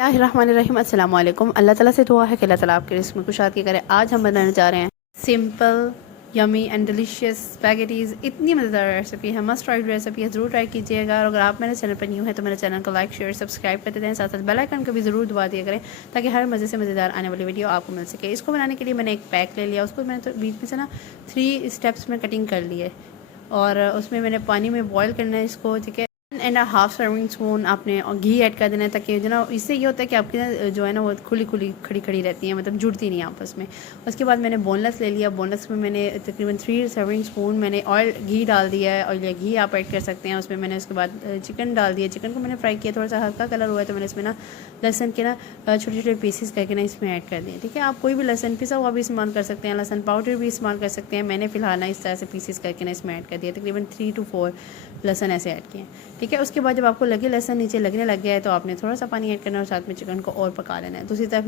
बिस्मिल्लाहिर्रहमानिर्रहीम अस्सलाम वालेकुम। अल्लाह ताला से दुआ है कि अल्लाह ताला आपके रिस्क में कुशादगी करे। आज हम बनाने जा रहे हैं simple yummy and delicious spaghettis. इतनी मज़ेदार रेसिपी है, मस्ट ट्राई रेसिपी है, ज़रूर ट्राई कीजिएगा। और अगर आप मेरे चैनल पर न्यू है तो मेरे चैनल को लाइक शेयर सब्सक्राइब करते रहें, साथ साथ बेल आइकन को भी ज़रूर दबा दिया करें ताकि हर मज़े से मज़ेदार आने वाली वीडियो आपको मिल सके। इसको बनाने के लिए मैंने एक पैक ले लिया, उसको मैंने तो बीच में से ना 3 स्टेप्स में कटिंग कर ली है और उसमें मैंने पानी में बॉयल करना है इसको, ठीक है। 1.5 सर्विंग स्पून आपने घी ऐड कर देना है ताकि जो ना इससे ये होता है कि आपकी ना जो है ना वो खुली खुली खड़ी खड़ी रहती है, मतलब जुड़ती नहीं आपस में। उसके बाद मैंने बोनलेस ले लिया, बोनलेस में मैंने तकरीबन 3 सर्विंग स्पून मैंने ऑयल घी डाल दिया है, ऑयल या घी आप ऐड कर सकते हैं। उसमें मैंने उसके बाद चिकन डाल दिया, चिकन को मैंने फ्राई किया, थोड़ा सा हल्का कलर हुआ है तो मैंने इसमें ना लहसन के ना छोटे छोटे पीसेस करके ना इसमें ऐड कर दिए, ठीक है। आप कोई भी लहसन पिसा हुआ भी इस्तेमाल कर सकते हैं, लहसन पाउडर भी इस्तेमाल कर सकते हैं। मैंने फ़िलहाल ना इस तरह से पीसेस करके ना इसमें ऐड कर दिया, तकरीबन 3 to 4 लहसन ऐसे ऐड किए, ठीक है। उसके बाद जब आपको लगे लहसन नीचे लगने लग गया है तो आपने थोड़ा सा पानी ऐड करना है और साथ में चिकन को और पका लेना है। दूसरी तरफ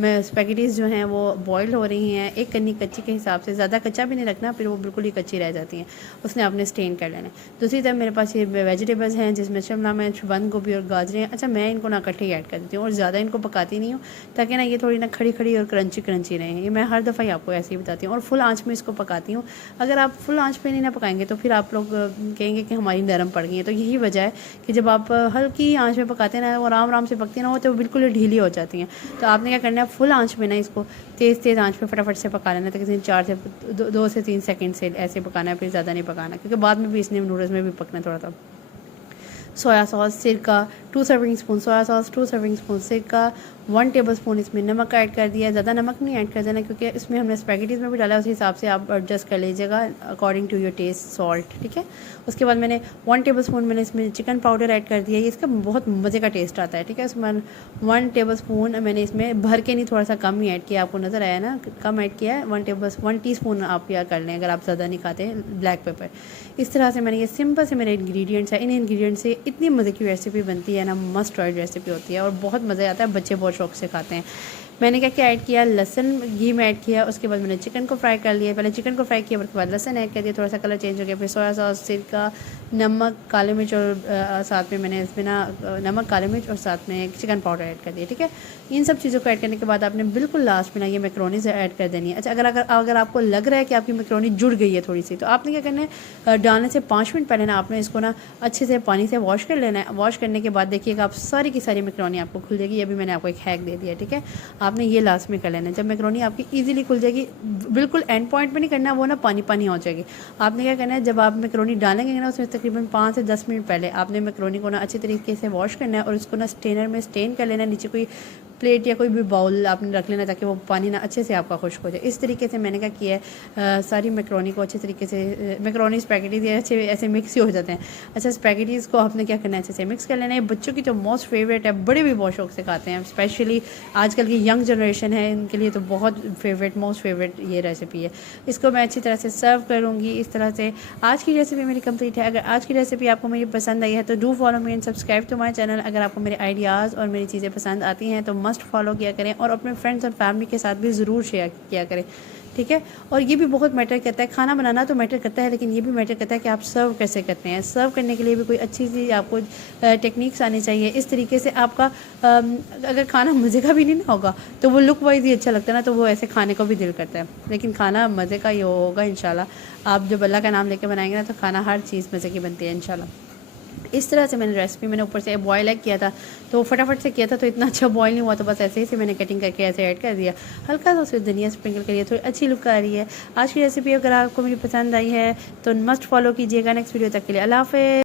मैं स्पैगेटीज़ जो हैं वो बॉयल हो रही हैं, एक कन्नी कच्ची के हिसाब से, ज़्यादा कच्चा भी नहीं रखना, फिर वो बिल्कुल ही कच्ची रह जाती हैं, उसने आपने स्टेन कर लेना है। दूसरी तरफ मेरे पास ये वेजिटेबल्स हैं जिसमें शिमला मिर्च, बंद गोभी और गाजरें। अच्छा, मैं इनको ना इकट्ठे ही ऐड कर देती हूँ और ज़्यादा इनको पकाती नहीं हूँ ताकि ना ये थोड़ी ना खड़ी खड़ी और क्रंची क्रंची रहें। ये मैं हर दफ़ा ही आपको ऐसे ही बताती हूँ और फुल आँच में इसको पकाती हूँ। अगर आप फुल आँच पे नहीं ना पकाएंगे तो फिर आप लोग कहेंगे कि हमारी नरम पड़ गई है। तो यही वजह है कि जब आप हल्की आंच में पकाते हैं ना और आराम आराम से पकती ना हो तो बिल्कुल ही ढीली हो जाती हैं। तो आपने क्या करना है, फुल आंच में ना इसको तेज़ आंच पे फटाफट से पका लेना है, तो किसी 4 से 2 से 3 सेकंड से ऐसे पकाना है, फिर ज़्यादा नहीं पकाना क्योंकि बाद में भी इसने नूडल्स में भी पकना थोड़ा सा। सोया सॉस, सिरका 2 serving spoon soya sauce, 2 serving spoon सिरका, 1 टेबल स्पून इसमें नमक ऐड कर दिया। ज़्यादा नमक नहीं ऐड कर देना क्योंकि इसमें हमने स्पैगेटीज़ में भी डाला है, उस हिसाब से आप एडजस्ट कर लीजिएगा according to your taste salt, ठीक है। उसके बाद मैंने 1 टेबल स्पून मैंने इसमें चिकन पाउडर ऐड कर दिया, इसका बहुत मज़े का टेस्ट आता है, ठीक है। उसमें 1 टेबल स्पून मैंने इसमें भर के नहीं, थोड़ा सा कम ही ऐड किया, आपको नज़र आया ना, कम ऐड किया है। 1 टीस्पून आप या कर लें अगर आप ज़्यादा नहीं खाते ब्लैक पेपर। इस तरह से मैंने ये सिंपल से मेरे इंग्रेडिएंट्स है, इन इंग्रेडिएंट्स से इतनी मज़े की रेसिपी बनती है ना, मस्ट ट्राई रेसिपी होती है और बहुत मज़ा आता है, बच्चे बहुत शौक से खाते हैं। मैंने क्या क्या ऐड किया, लहसन घी में ऐड किया, उसके बाद मैंने चिकन को फ्राई कर लिया, पहले चिकन को फ्राई किया, उसके बाद लहसन ऐड कर दिया, थोड़ा सा कलर चेंज हो गया, फिर सोया सॉस, सिरका, नमक, काली मिर्च और साथ में मैंने इसमें ना नमक, काली मिर्च और साथ में चिकन पाउडर ऐड कर दिया, ठीक है। इन सब चीज़ों को ऐड करने के बाद आपने बिल्कुल लास्ट में ना ये मैक्रोनी से ऐड कर देनी है। अच्छा, अगर आपको लग रहा है कि आपकी मैक्रोनी जुड़ गई है थोड़ी सी, तो आपने क्या करना है, डालने से 5 मिनट पहले ना आपने इसको ना अच्छे से पानी से वॉश कर लेना है। वॉश करने के बाद देखिएगा आप सारी की सारी मैक्रोनी आपको खुल जाएगी। ये भी मैंने आपको एक हैक दे दिया, ठीक है। आपने ये लास्ट में कर लेना है, जब मैक्रोनी आपकी इजीली खुल जाएगी, बिल्कुल एंड पॉइंट पे नहीं करना, वो ना पानी पानी हो जाएगी। आपने क्या करना है, जब आप मैक्रोनी डालेंगे ना उसमें तकरीबन 5 से 10 मिनट पहले आपने मैक्रोनी को ना अच्छे तरीके से वॉश करना है और उसको ना स्टेनर में स्टेन कर लेना है। नीचे कोई प्लेट या कोई भी बाउल आपने रख लेना ताकि वो पानी ना अच्छे से आपका खुश्क हो जाए। इस तरीके से मैंने क्या किया है, सारी मैक्रोनी को अच्छे तरीके से, मैक्रोनी स्पैगेटीज अच्छे ऐसे मिक्स ही हो जाते हैं। अच्छा, स्पैगेटीज़ को आपने क्या करना है, अच्छे से मिक्स कर लेना है। बच्चों की तो मोस्ट फेवरेट है, बड़े भी बहुत शौक से खाते हैं, स्पेशली आजकल की यंग जनरेशन है, इनके लिए तो बहुत फेवरेट, मोस्ट फेवरेट ये रेसिपी है। इसको मैं अच्छी तरह से सर्व करूँगी इस तरह से। आज की रेसिपी मेरी कंप्लीट है। अगर आज की रेसिपी आपको मेरी पसंद आई है तो do follow me and subscribe to my channel. अगर आपको मेरे आइडियाज़ और मेरी चीज़ें पसंद आती हैं तो मस्ट फॉलो किया करें और अपने फ्रेंड्स और फैमिली के साथ भी ज़रूर शेयर किया करें, ठीक है। और ये भी बहुत मैटर करता है, खाना बनाना तो मैटर करता है लेकिन ये भी मैटर करता है कि आप सर्व कैसे करते हैं। सर्व करने के लिए भी कोई अच्छी सी आपको टेक्निक्स आनी चाहिए। इस तरीके से आपका अगर खाना मज़े का भी नहीं ना होगा तो वो लुक वाइज ही अच्छा लगता है ना, तो वो ऐसे खाने को भी दिल करता है। लेकिन खाना मज़े का ही होगा इंशाल्लाह। आप जब अल्लाह का नाम लेके बनाएंगे ना तो खाना हर चीज़ मज़े की बनती है इंशाल्लाह। इस तरह से मैंने रेसिपी, मैंने ऊपर से बॉयल एग किया था तो फटाफट से किया था तो इतना अच्छा बॉयल नहीं हुआ, तो बस ऐसे ही से मैंने कटिंग करके ऐसे ऐड कर दिया, हल्का सा उसमें धनिया स्प्रिंकल करिए, थोड़ी अच्छी लुक आ रही है। आज की रेसिपी अगर आपको मेरी पसंद आई है तो मस्ट फॉलो कीजिएगा। नेक्स्ट वीडियो तक के लिए अल्लाह हाफ़िज़।